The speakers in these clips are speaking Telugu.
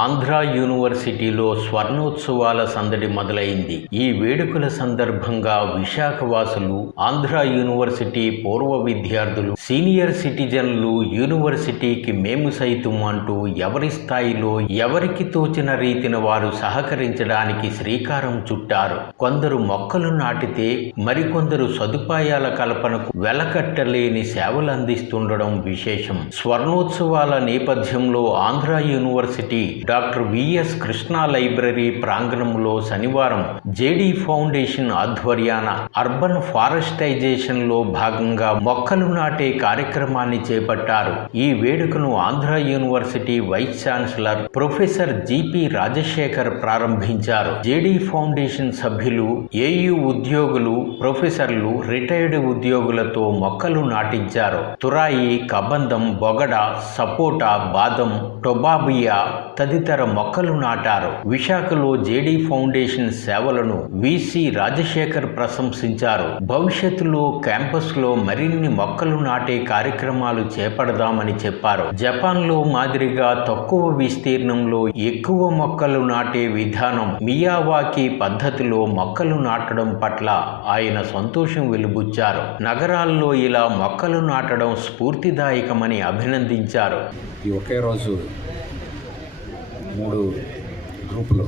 ఆంధ్ర యూనివర్సిటీలో స్వర్ణోత్సవాల సందడి మొదలైంది. ఈ వేడుకల సందర్భంగా విశాఖవాసులు, ఆంధ్ర యూనివర్సిటీ పూర్వ విద్యార్థులు, సీనియర్ సిటిజన్లు యూనివర్సిటీకి మేము సైతం అంటూ ఎవరి స్థాయిలో ఎవరికి తోచిన రీతిన వారు సహకరించడానికి శ్రీకారం చుట్టారు. కొందరు మొక్కలు నాటితే మరికొందరు సదుపాయాల కల్పనకు వెలకట్టలేని సేవలు అందిస్తుండడం విశేషం. స్వర్ణోత్సవాల నేపథ్యంలో Andhra university doctor VS Krishna library ప్రాంగణంలో శనివారం జేడీ ఫౌండేషన్ ఆధ్వర్యాన అర్బన్ ఫారెస్టైజేషన్ లో భాగంగా మొక్కలు నాటే కార్యక్రమాన్ని చేపట్టారు. ఈ వేడుకను Andhra university vice chancellor professor GP Rajasekhar ప్రారంభించారు. జేడీ ఫౌండేషన్ సభ్యులు, ఏయూ ఉద్యోగులు, ప్రొఫెసర్లు, రిటైర్డ్ ఉద్యోగులతో మొక్కలు నాటించారు. తురాయి, కబంధం, బొగడ, సపోటా, బాదం, టొబాబియా తదితర మొక్కలు నాటారు. విశాఖలో జేడీ ఫౌండేషన్ సేవలను విసి రాజశేఖర్ ప్రశంసించారు. భవిష్యత్తులో క్యాంపస్లో మరిన్ని మొక్కలు నాటే కార్యక్రమాలు చేపడదామని చెప్పారు. జపాన్లో మాదిరిగా తక్కువ విస్తీర్ణంలో ఎక్కువ మొక్కలు నాటే విధానం మియావాకి పద్ధతిలో మొక్కలు నాటడం పట్ల ఆయన సంతోషం వెలుబుచ్చారు. నగరాల్లో ఇలా మొక్కలు నాటడం స్ఫూర్తిదాయకమని అభినందించారు. ఈ ఒకే రోజు 3 గ్రూపులు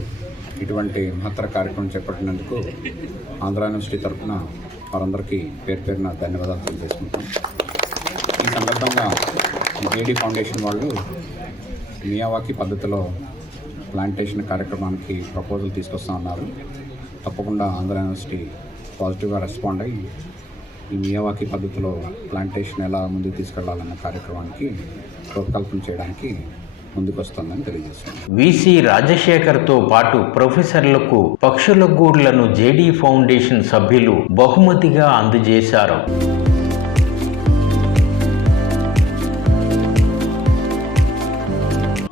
ఇటువంటి మహత్తర కార్యక్రమం చేపట్టినందుకు ఆంధ్ర యూనివర్సిటీ తరఫున వారందరికీ పేరున ధన్యవాదాలు తెలియజేసుకుంటాం. ఈ సందర్భంగా జేడీ ఫౌండేషన్ వాళ్ళు మియావాకి పద్ధతిలో ప్లాంటేషన్ కార్యక్రమానికి ప్రపోజల్ తీసుకొస్తా ఉన్నారు. తప్పకుండా ఆంధ్ర యూనివర్సిటీ పాజిటివ్గా రెస్పాండ్ అయ్యి ఈ మియావాకి పద్ధతిలో ప్లాంటేషన్ ఎలా ముందుకు తీసుకెళ్లాలన్న కార్యక్రమానికి రూపకల్పన చేయడానికి ముందుకొస్తుందని తెలియజేస్తున్నాను. విసి రాజశేఖర్తో పాటు ప్రొఫెసర్లకు పక్షుల గూడ్లను జేడీ ఫౌండేషన్ సభ్యులు బహుమతిగా అందజేశారు.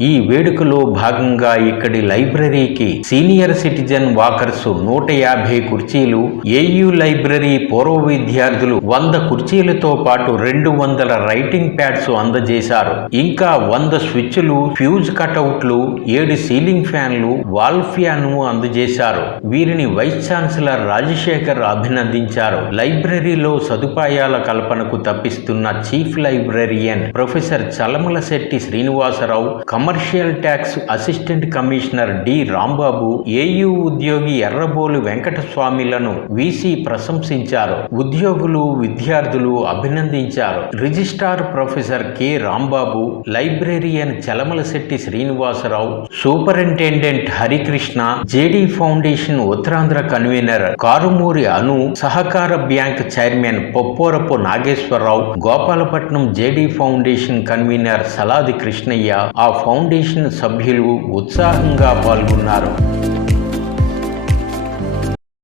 ఈ వేడుకలో భాగంగా ఇక్కడి లైబ్రరీకి సీనియర్ సిటిజన్ వాకర్స్ 150 కుర్చీలు, ఏయూ లైబ్రరీ పూర్వ విద్యార్థులు 100 కుర్చీలతో పాటు 200 రైటింగ్ ప్యాడ్స్ అందజేశారు. ఇంకా 100 స్విచ్లు, ఫ్యూజ్ కటౌట్లు, 7 సీలింగ్ ఫ్యాన్లు, వాల్ ఫ్యాను అందజేశారు. వీరిని వైస్ ఛాన్సలర్ రాజశేఖర్ అభినందించారు. లైబ్రరీలో సదుపాయాల కల్పనకు తప్పిస్తున్న chief librarian professor Chalamalasetti Srinivasarao, commercial tax assistant commissioner D Rambabu, AU ఉద్యోగి ఎర్రబోలు వెంకటస్వామిలను వీసీ ప్రశంసించారు. ఉద్యోగులు, విద్యార్థులు అభినందించారు. Registrar professor K Rambabu, librarian Chalamalasetti Srinivasarao, superintendent Harikrishna, JD foundation Uttarandhra convener Karumuri Anu, సహకార bank chairman Popporapu Nageswararao, Gopalapatnam JD foundation convener Saladi Krishnaiah, ఆ ఫౌండేషన్ సభ్యులు ఉత్సాహంగా పాల్గొన్నారు.